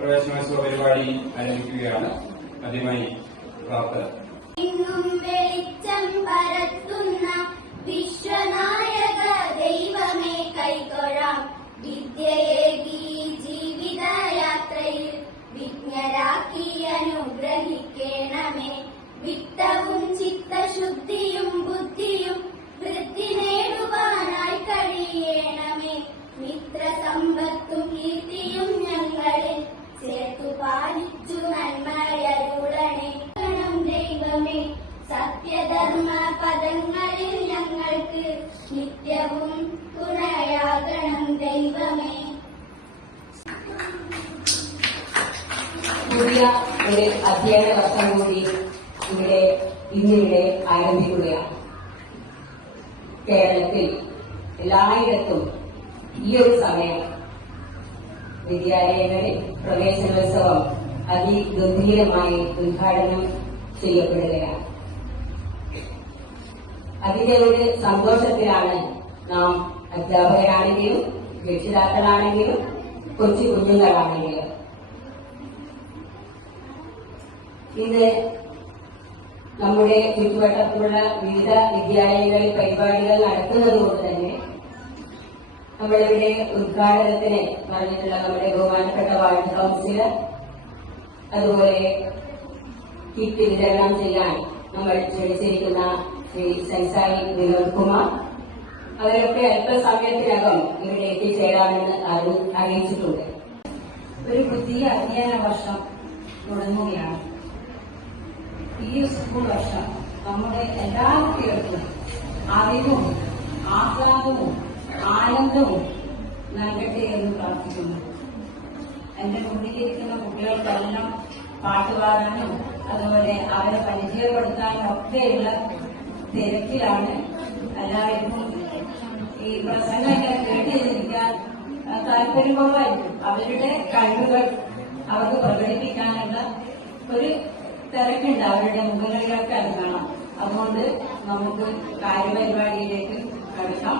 പ്രവേശനോത്സവ പരിപാടി ആരംഭിക്കുകയാണ്. ആദ്യമായി പ്രാർത്ഥന പരത്തുന്ന വിശ്വനായക ദൈവമേ കൈതൊഴാം. വിദ്യയേകി ജീവിതയാത്രയിൽ വിജ്ഞരാക്കി അനുഗ്രഹിക്കണമേ. വിത്തവും ചിത്തശുദ്ധിയും ബുദ്ധിയും വൃത്തി നേടുവാനായി കഴിയണമേ. മിത്രസമ്പത്തും പുതിയ ഒരു അധ്യയന വർഷം കൂടി ഇവിടെ ഇന്നിവിടെ ആരംഭിക്കുകയാണ്. കേരളത്തിൽ എല്ലായിടത്തും ഈ ഒരു സമയം വിദ്യാലയങ്ങളിൽ പ്രവേശനോത്സവം അതിഗംഭീരമായി ഉദ്ഘാടനം ചെയ്യപ്പെടുകയാണ്. അതിന്റെ ഒരു സന്തോഷത്തിലാണ് നാം അധ്യാപകരാണെങ്കിലും രക്ഷിതാക്കളാണെങ്കിലും കൊച്ചു കുഞ്ഞുങ്ങളാണെങ്കിലും ഇന്ന് നമ്മുടെ ചുറ്റുവട്ടത്തുള്ള വിവിധ വിദ്യാലയങ്ങളിൽ പരിപാടികൾ നടത്തുന്നത് കൊണ്ട് തന്നെ നമ്മളിവിടെ ഉദ്ഘാടനത്തിന് പറഞ്ഞിട്ടുള്ള നമ്മുടെ ബഹുമാനപ്പെട്ട വാർഡ് കൗൺസിലർ അതുപോലെ കിറ്റ് വിതരണം ചെയ്യാൻ നമ്മൾ ക്ഷണിച്ചിരിക്കുന്ന ശ്രീ സൈസായി വിനോദ് കുമാർ. അവരൊക്കെ അല്പസമയത്തിനകം ഇവിടെ എത്തിച്ചേരാമെന്ന് അറി- അറിയിച്ചിട്ടുണ്ട്. ഒരു പുതിയ അധ്യയന വർഷം തുടങ്ങുകയാണ്. ഈ സ്കൂൾ വർഷം നമ്മുടെ എല്ലാ കുട്ടികൾക്കും അറിവും ആഹ്ലാദവും ആനന്ദവും നൽകട്ടെ എന്ന് പ്രാർത്ഥിക്കുന്നു. എന്റെ മുന്നിലിരിക്കുന്ന കുട്ടികൾക്കെല്ലാം പാട്ടുപാടാനും അതുപോലെ അവരെ പരിചയപ്പെടുത്താനും ഒക്കെയുള്ള തിരക്കിലാണ് എല്ലാവർക്കും ഈ പ്രസംഗം ഇങ്ങനെ കേട്ടിരിക്കാൻ താല്പര്യം കുറവായിരിക്കും. അവരുടെ കഴിവുകൾ അവർക്ക് പ്രകടിപ്പിക്കാനുള്ള ഒരു തിരക്കുണ്ട്. അവരുടെ മുഖങ്ങളിലൊക്കെ അത് കാണാം അതുകൊണ്ട് നമുക്ക് കാര്യപരിപാടിയിലേക്ക് കടക്കാം.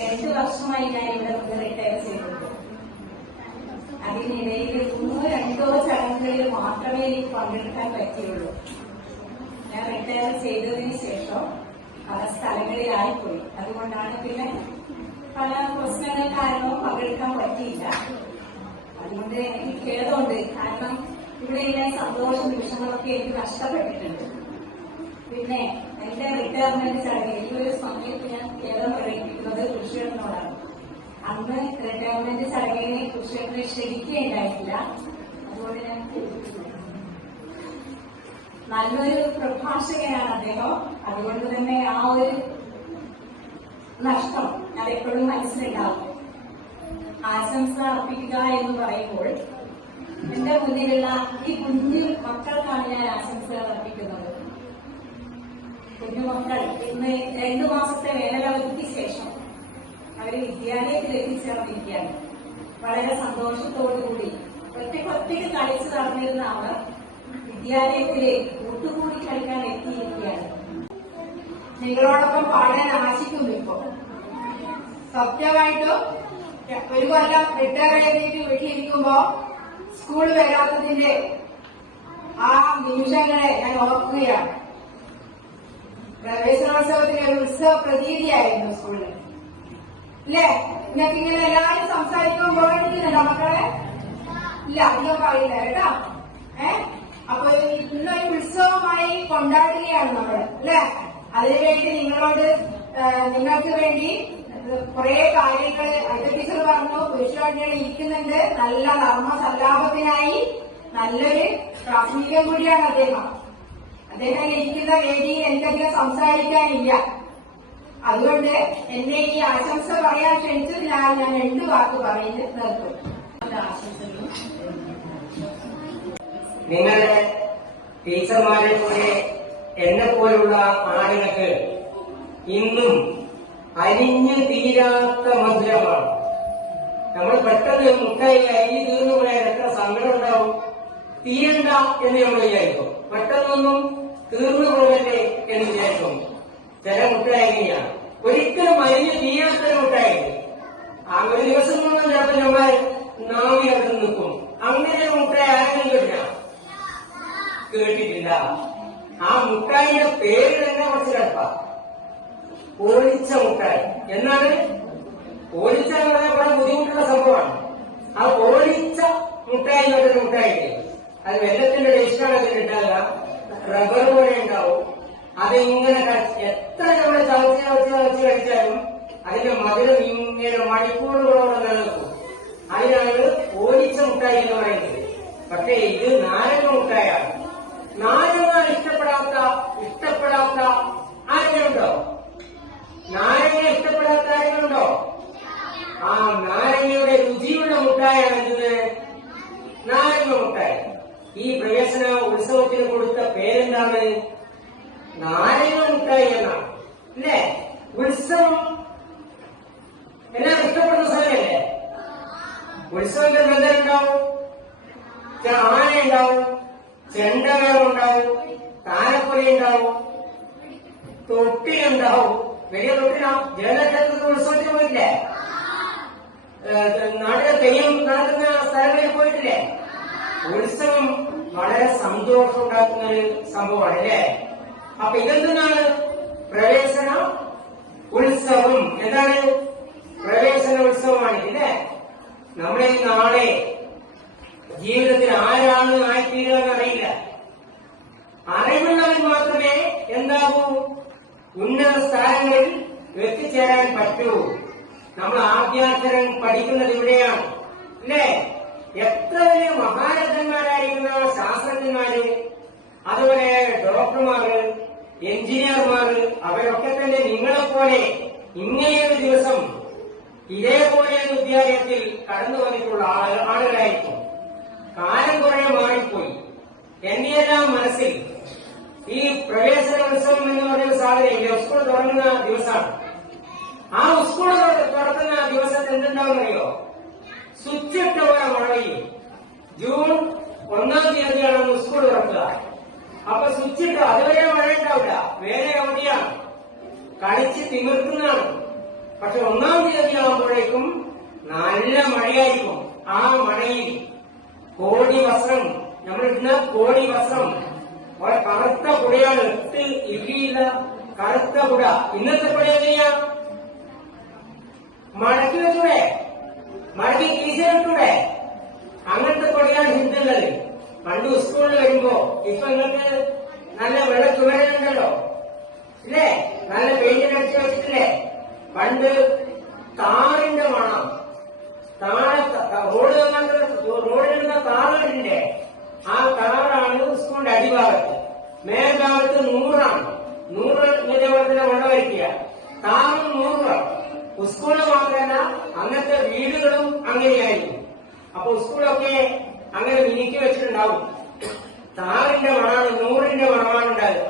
രണ്ടു വർഷമായി ഞാൻ ഇവിടെ റിട്ടയർ ചെയ്തിട്ടുണ്ട്. അതിനിടയിൽ മൂന്നോ രണ്ടോ ചടങ്ങുകളിൽ മാത്രമേ എനിക്ക് പങ്കെടുക്കാൻ പറ്റിയുള്ളൂ ഞാൻ റിട്ടയർ ചെയ്തതിന് ശേഷം പല സ്ഥലങ്ങളിലായിപ്പോയി അതുകൊണ്ടാണ് പിന്നെ പല പ്രശ്നങ്ങൾ കാരണവും പങ്കെടുക്കാൻ പറ്റിയില്ല. അതുകൊണ്ട് എനിക്ക് ഖേദമുണ്ട് കാരണം ഇവിടെയുള്ള സന്തോഷ നിമിഷങ്ങളൊക്കെ എനിക്ക് നഷ്ടപ്പെട്ടിട്ടുണ്ട്. പിന്നെ എന്റെ റിട്ടയർമെന്റ് ചടങ്ങ് ഈ ഒരു സമയത്ത് ഞാൻ കേരളം പ്രകടിപ്പിക്കുന്നത് കൃഷിയോടാണ് അന്ന് റിട്ടയർമെന്റ് ചടങ്ങിനെ കൃഷിയെ ക്ഷണിക്കുകയുണ്ടായിട്ടില്ല അതുകൊണ്ട് ഞാൻ നല്ലൊരു പ്രഭാഷകനാണ് അദ്ദേഹം. അതുകൊണ്ട് തന്നെ ആ ഒരു നഷ്ടം ഞാൻ എപ്പോഴും മനസ്സിലുണ്ടാവും. ആശംസ അർപ്പിക്കുക എന്ന് പറയുമ്പോൾ എന്റെ മുന്നിലുള്ള ഈ കുഞ്ഞു മക്കൾക്കാണ് ഞാൻ ആശംസകൾ അർപ്പിക്കുന്നത്. കുഞ്ഞുമക്കൾ ഇന്ന് രണ്ടു മാസത്തെ വേനലവധിക്ക് ശേഷം അവർ വിദ്യാലയത്തിൽ എത്തിച്ചേർന്നിരിക്കുകയാണ്. വളരെ സന്തോഷത്തോടുകൂടി ഒറ്റയ്ക്ക് ഒറ്റയ്ക്ക് കളിച്ചു നടന്നിരുന്ന അവർ വിദ്യാലയത്തിലേക്ക് കൂട്ടുകൂടി കളിക്കാൻ എത്തിയിരിക്കുകയാണ്. നിങ്ങളോടൊപ്പം പാടാൻ ആശിക്കുന്നു ഇപ്പൊ. സത്യമായിട്ടും ഒരു കൊല്ലം റിട്ടയർ ചെയ്തിട്ട് വീട്ടിലിരിക്കുമ്പോ സ്കൂൾ വരാത്തതിന്റെ ആ നിമിഷങ്ങളെ ഞാൻ ഓർക്കുകയാണ്. പ്രവേശനോത്സവത്തിന് ഒരു ഉത്സവ പ്രതീതിയായിരുന്നു സ്കൂളിൽ. അല്ലേ നിങ്ങൾക്ക് ഇങ്ങനെ എല്ലാവരും സംസാരിക്കുമ്പോൾ എടുക്കുന്നുണ്ടോ മക്കളെ? ഇല്ല അധികം പറയില്ല കേട്ടോ? ഏ? അപ്പൊ ഇന്നൊരു ഉത്സവമായി കൊണ്ടാടുകയാണ് നമ്മൾ അല്ലെ? അതിനുവേണ്ടി നിങ്ങളോട് നിങ്ങൾക്ക് വേണ്ടി കുറെ കാര്യങ്ങൾ അജ ടീച്ചർ പറഞ്ഞു. പുരുഷവാട്ടികൾ ഇരിക്കുന്നുണ്ട്. നല്ല ധർമ്മ സല്ലാപത്തിനായി നല്ലൊരു പ്രാസംഗികം കൂടിയാണ് അദ്ദേഹം. അദ്ദേഹം ഇരിക്കുന്ന വേദിയിൽ എനിക്കധികം സംസാരിക്കാനില്ല. അതുകൊണ്ട് എന്നെ ഈ ആശംസ പറയാൻ ക്ഷണിച്ചതിനാൽ ഞാൻ രണ്ടു വാക്ക് പറയുന്നത് നിർത്തും. നിങ്ങളുടെ ടീച്ചർമാരെ പോലെ എന്നെ പോലുള്ള ആളുകൾക്ക് ഇന്നും അരിഞ്ഞു തീരാത്ത മധുരമാണ്. നമ്മൾ പെട്ടെന്ന് മുട്ടായി അരി തീർന്നു പോയാൽ എത്ര സങ്കടം ഉണ്ടാവും? തീരണ്ട എന്ന് നമ്മൾ വിചാരിക്കും. പെട്ടെന്നൊന്നും തീർന്നു പോകട്ടെ എന്ന് വിചാരിക്കും. ചില മുട്ടായിരിക്കുകയാണ് ഒരിക്കലും അരിഞ്ഞു തീരാത്തൊരു മുട്ടായിരിക്കും ആ ഒരു ദിവസം കൊണ്ടും ചിലപ്പോൾ നമ്മൾ നാവി അടുത്ത് നിൽക്കും. അങ്ങനെ മുട്ടായി ആരെങ്കിലും കേട്ടില്ല? കേട്ടിട്ടില്ല. ആ മുട്ടായിയുടെ പേര് തന്നെ കിടപ്പാ. ഓടിച്ച മുട്ടായി എന്നാണ്? ഓടിച്ച എന്ന് പറഞ്ഞാൽ വളരെ ബുദ്ധിമുട്ടുള്ള സംഭവമാണ്. ആ ഓടിച്ച മുട്ടായി എന്ന് പറഞ്ഞൊരു മുട്ടായി. അത് വെള്ളത്തിന്റെ ടേസ്റ്റാണ് അതിലുണ്ടാകുക റബ്ബർ പോലെ ഉണ്ടാവും. അതിങ്ങനെ എത്ര നമ്മൾ ചവച്ച് ചവച്ച് ചവച്ച് കഴിച്ചാലും അതിന്റെ മധുരം ഇങ്ങനെ മണിക്കൂറുകളോളം നിലനിൽക്കും അതിനാണ് ഓടിച്ച മുട്ടായി എന്ന് പറയുന്നത് പക്ഷേ ഇത് നാരങ്ങ മുട്ടായാണ് നാരങ്ങ ഇഷ്ടപ്പെടാത്ത ഇഷ്ടപ്പെടാത്ത ആരെങ്കിലും ഉണ്ടോ നാരങ്ങ ഇഷ്ടപ്പെടാത്ത ആരെങ്കിലും ഉണ്ടോ ആ നാരങ്ങയുടെ രുചിയുള്ള മുട്ടായാണ് എന്ത് നാരങ്ങ മുട്ടായി ഈ പ്രവേശന ഉത്സവത്തിന് കൊടുത്ത പേരെന്താണ് നാരങ്ങ മുട്ടായി എന്നാണ് അല്ലേ ഉത്സവം എല്ലാവരും ഇഷ്ടപ്പെടുന്ന സ്ഥലമല്ലേ ഉത്സവത്തിന്റെ ബന്ധം ഉണ്ടാവും ആന ഉണ്ടാവും ചെണ്ടമേളം ഉണ്ടാവും താരപ്പൊലി ഉണ്ടാവും തൊട്ടിലുണ്ടാവും. വലിയ തൊട്ടിലാവും ജലക്ഷേത്രത്തിൽ ഉത്സവത്തിന് പോയിട്ടില്ലേ? ഏഹ് നാട്ടിലെ തെയ്യം നടക്കുന്ന സ്ഥലങ്ങളിൽ പോയിട്ടില്ലേ? ഉത്സവം വളരെ സന്തോഷം ഉണ്ടാക്കുന്ന ഒരു സംഭവമാണ് അല്ലേ അപ്പൊ ഇതെന്താണ് പ്രവേശന എഞ്ചിനീയർമാര് അവരൊക്കെ തന്നെ നിങ്ങളെപ്പോലെ ഇങ്ങനെയൊരു ദിവസം ഇതേപോലെ വിദ്യാലയത്തിൽ കടന്നു വന്നിട്ടുള്ള ആള്- ആളുകളായിരിക്കും. കാലം കുറെ മാറിപ്പോയി. എന്റെയെല്ലാം മനസ്സിൽ ഈ പ്രവേശന ഉത്സവം എന്ന് പറയുന്ന സാധനം സ്കൂൾ തുടങ്ങുന്ന ദിവസമാണ്. ആ സ്കൂൾ തുറക്കുന്ന ദിവസത്തിൽ എന്തുണ്ടാവുന്നറിയോ? സ്വിച്ചിട്ട പോലെ മഴ പെയ്യും. ജൂൺ ഒന്നാം തീയതിയാണ് അന്ന് സ്കൂൾ തുറക്കുക അപ്പൊ സ്വിച്ചിട്ട് അതുവരെ മഴ ഉണ്ടാവില്ല വേറെ അവധിയാണ് കളിച്ച് തിമിർക്കുന്നതാണ്. പക്ഷെ ഒന്നാം തീയതി ആകുമ്പോഴേക്കും നല്ല മഴയായിരിക്കും. ആ മഴയിൽ കോടി വസ്ത്രം നമ്മളിടുന്ന കോടി വസ്ത്രം വളരെ കറുത്ത പുഴയാണ് ഇട്ട് ഇരിയില്ല കറുത്ത പുഴ ഇന്നത്തെ പുഴ എങ്ങനെയാ? മടക്കി വെച്ചൂടെ? മടക്കി കീശ അങ്ങനത്തെ കൊടിയാണ് ഹിന്ദുള്ളത് പണ്ട് വരുമ്പോ ഇപ്പൊ നിങ്ങൾക്ക് നല്ല വെള്ള ചുമരുണ്ടല്ലോ. ഇല്ലേ? നല്ല പെയിന്റ് അടിച്ചു വെച്ചിട്ടില്ലേ? പണ്ട് താറിന്റെ മണം. താഴെ റോഡ് റോഡിലുള്ള താറുകളില്ലേ ആ താറാണ് സ്കൂളിന്റെ അടിഭാഗത്ത്. മേൽഭാഗത്ത് നൂറാണ്. നൂറ് ഇതേപോലത്തെ വെള്ളം വയ്ക്കുക താറും നൂറാണ്. സ്കൂൾ മാത്രമല്ല അന്നത്തെ വീടുകളും അങ്ങനെയായിരുന്നു അപ്പൊ സ്കൂളൊക്കെ അങ്ങനെ മിനുക്കി വെച്ചിട്ടുണ്ടാവും. താറിന്റെ മണമാണ് നൂറിന്റെ മണമാണ് ഉണ്ടാകുക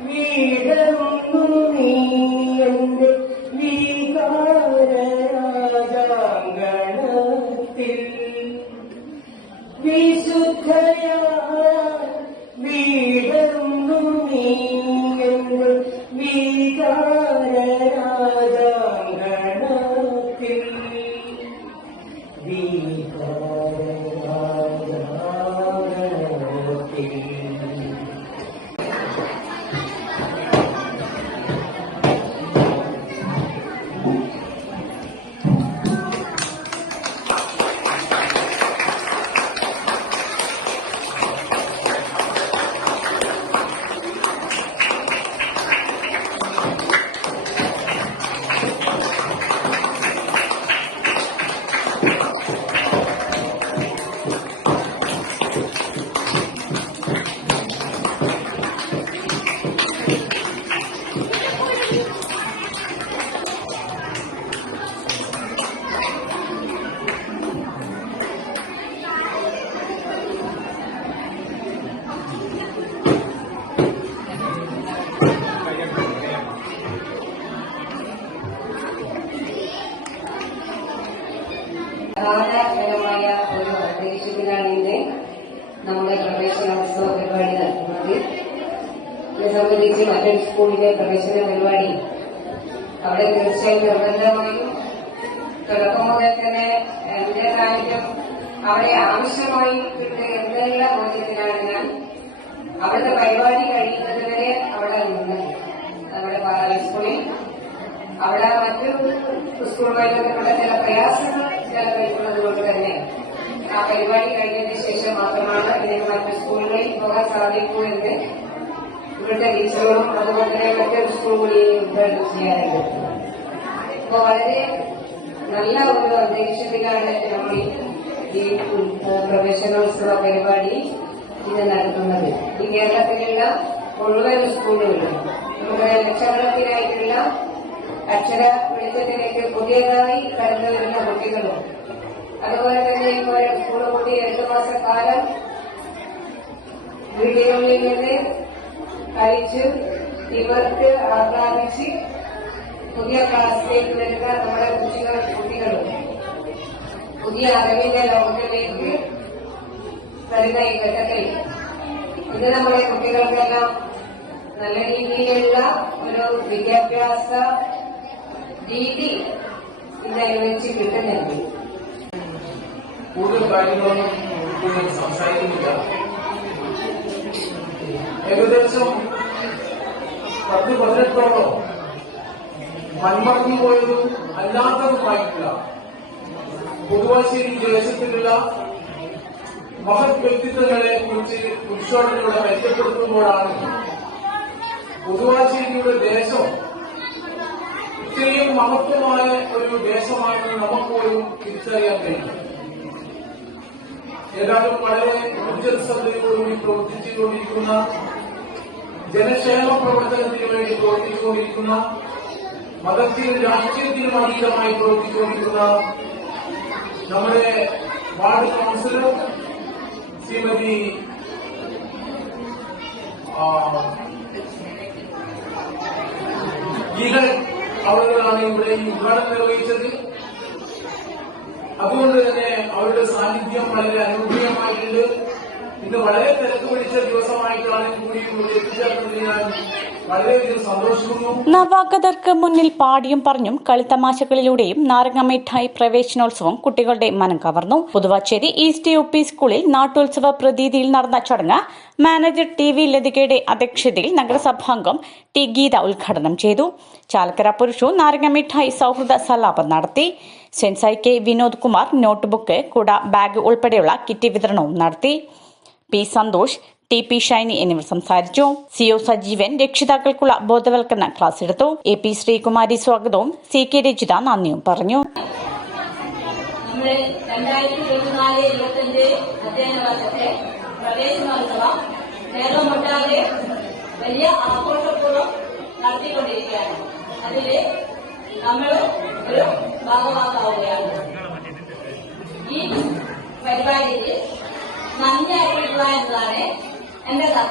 தயாமீதம் സമാധാനപരമായ ഒരു അന്തരീക്ഷത്തിലാണ് ഇന്ന് നമ്മുടെ പ്രവേശനോത്സവ പരിപാടി നടത്തുന്നത് ഇതിനെ സംബന്ധിച്ച് മറ്റൊരു സ്കൂളിലെ പ്രവേശന പരിപാടി. അവിടെ തീർച്ചയായും നിർബന്ധമായും തുടക്കം മുതൽ തന്നെ എന്റെ സാന്നിധ്യം അവിടെ ആവശ്യമായി എന്നുള്ള ബോധ്യത്തിലാണ് ഞാൻ അവിടുത്തെ പരിപാടി കഴിയുന്നത് വരെ അവിടെ നിന്ന് നമ്മുടെ പാറ സ്കൂളിൽ. അവിടെ മറ്റു സ്കൂളുമായി ബന്ധപ്പെട്ട ചില പ്രയാസങ്ങൾ ചിലവഴിക്കുന്നത് കൊണ്ട് തന്നെ ആ പരിപാടി കഴിഞ്ഞതിന് ശേഷം മാത്രമാണ് ഇതിന് മറ്റു സ്കൂളുകളിൽ പോകാൻ സാധിക്കൂ എന്ന് ഇവിടുത്തെ ടീച്ചറുകളും അതുപോലെ തന്നെ മറ്റൊരു സ്കൂളുകളിൽ ഉദ്ഘാടനം ചെയ്യാറുണ്ട് അപ്പോൾ വളരെ നല്ല ഒരു അന്തരീക്ഷത്തിലാണ് നമ്മൾ ഈ പ്രവേശനോത്സവ പരിപാടി ഇത് നടത്തുന്നത് ഈ കേരളത്തിലുള്ള മുഴുവൻ സ്കൂളുകളിലും നമ്മുടെ ലക്ഷക്കണക്കിനായിട്ടുള്ള അക്ഷര വെളിച്ചത്തിലേക്ക് പുതിയതായി കടന്നു വരുന്ന കുട്ടികളും അതുപോലെ തന്നെ ഇപ്പോൾ സ്കൂൾ കൂടി രണ്ടു മാസക്കാലം വീടുകളിൽ നിന്ന് കഴിച്ച് ഇവർക്ക് ആഹ്ലാദിച്ച് പുതിയ ക്ലാസ്സിലേക്ക് വരുന്ന നമ്മുടെ കുട്ടികൾ കുട്ടികളും പുതിയ അറിവിന്റെ ലോകത്തിലേക്ക് വരുന്ന ഈ ഘട്ടത്തിൽ ഇത് നമ്മുടെ കുട്ടികൾക്കെല്ലാം നല്ല രീതിയിലുള്ള ഒരു വിദ്യാഭ്യാസ രീതി ഇന്ന് അനുവദിച്ച് കിട്ടുന്നുണ്ട് കൂടുതൽ കാര്യങ്ങളൊന്നും കൂടുതൽ സംസാരിക്കുന്നില്ല. ഏകദേശം പത്ത് പതിനെട്ടോളം മൺമറന്നു പോയതും അല്ലാത്തതുമായിട്ടുള്ള പൊതുവാശ്ശേരി ദേശത്തിലുള്ള മഹത് വ്യക്തിത്വങ്ങളെ കുറിച്ച് ഉത്സവങ്ങളിലൂടെ മെച്ചപ്പെടുത്തുമ്പോഴാണ് പൊതുവാശ്ശേരിയുടെ ദേശം ഇത്രയും മഹത്വമായ ഒരു ദേശമാണെന്ന് നമുക്ക് പോലും തിരിച്ചറിയാൻ കഴിയും. ഏതായാലും വളരെ ഊർജസ്വതയോടുകൂടി പ്രവർത്തിച്ചുകൊണ്ടിരിക്കുന്ന ജനക്ഷേമ പ്രവർത്തനത്തിന് വേണ്ടി പ്രവർത്തിച്ചുകൊണ്ടിരിക്കുന്ന മതത്തിനും രാഷ്ട്രീയത്തിനും അതീതമായി പ്രവർത്തിച്ചുകൊണ്ടിരിക്കുന്ന നമ്മുടെ വാർഡ് കൗൺസിലർ ശ്രീമതി ഗീതൻ. അവരുകളാണ് ഇവിടെ ഈ ഉദ്ഘാടനം നിർവഹിച്ചത്? അതുകൊണ്ട് തന്നെ അവരുടെ സാന്നിധ്യം വളരെ അനുകൂലമായിട്ടുണ്ട്. ഇന്ന് വളരെ തിരക്ക് പിടിച്ച ദിവസമായിട്ടാണ് കൂടി ഇവിടെ എത്തിച്ചേർന്നത്. ഞാൻ നവാഗതർക്ക് മുന്നിൽ പാടിയും പറഞ്ഞും കളിത്തമാശകളിലൂടെയും നാരങ്ങമിഠായി പ്രവേശനോത്സവം കുട്ടികളുടെ മനം കവർന്നു. പുതുവാച്ചേരി ഈസ്റ്റ് യു പി സ്കൂളിൽ നാട്ടോത്സവ പ്രതീതിയിൽ നടന്ന ചടങ്ങ് മാനേജർ ടി വി ലതികയുടെ അധ്യക്ഷതയിൽ നഗരസഭാംഗം ടി ഗീത ഉദ്ഘാടനം ചെയ്തു. ചാലക്കര പുരുഷു നാരങ്ങമിഠായി സൌഹൃദ സലാപം നടത്തി. Sensei K Vinod Kumar notebook കുട ബാഗ് ഉൾപ്പെടെയുള്ള കിറ്റ് വിതരണവും നടത്തി. P Santhosh T P Shiny എന്നിവർ സംസാരിച്ചു. സിഒ സജീവൻ രക്ഷിതാക്കൾക്കുള്ള ബോധവൽക്കരണ ക്ലാസ് എടുത്തു. എ പി ശ്രീകുമാരി സ്വാഗതവും സി കെ രചിത നന്ദിയും പറഞ്ഞു. വലിയ ആഘോഷപൂർവം നടത്തിക്കൊണ്ടിരിക്കുകയാണ്. അതിൽ നമ്മൾ ഒരു ഭാഗമാക്കാവുകയാണ് ഈ പരിപാടിയിൽ നന്ദി അറിയിക്കുക എന്നതാണ് എന്റെ